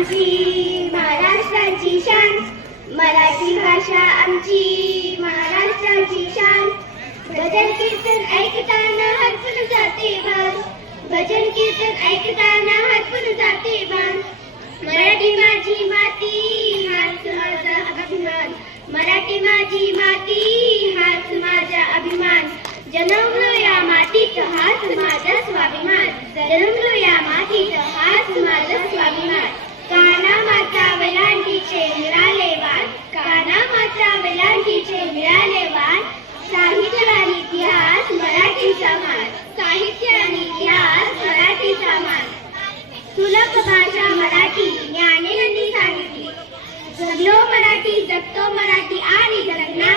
आमची महाराष्ट्राची शान. मराठी भाषा आमची महाराष्ट्राची शान. भजन कीर्तन ऐकताना हरपून जाते बाण. भजन कीर्तन ऐकताना हरपून जाते बाण. मराठी माझी माती हाच माझा अभिमान. मराठी माझी माती हाच माझा अभिमान. जन्मलो या मातीत हाच माझा स्वाभिमान. जन्मलो या मातीत हाच सुलभ भाषा मराठी ज्ञानेंनी सांगितली. जगलो मराठी जगतो मराठी आणि जगणार